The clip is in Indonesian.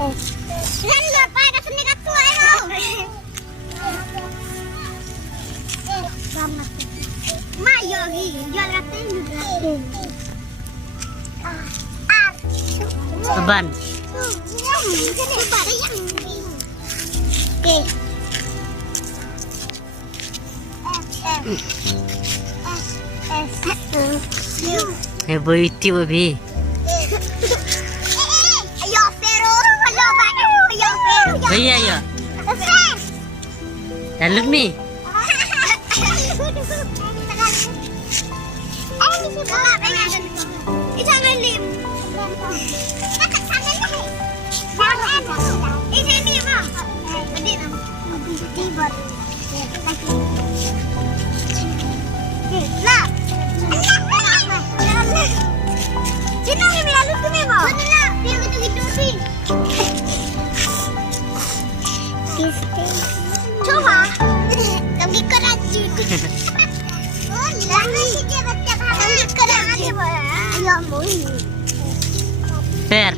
Yan nga pa, kasi nagatuwa mo. Mayogi, yan natin. Beban. Okay. Boyti babi. Ayo pero, hello ba? Ayo pero. Iya ya. Dalam nih. Coba, kami keraji. Per.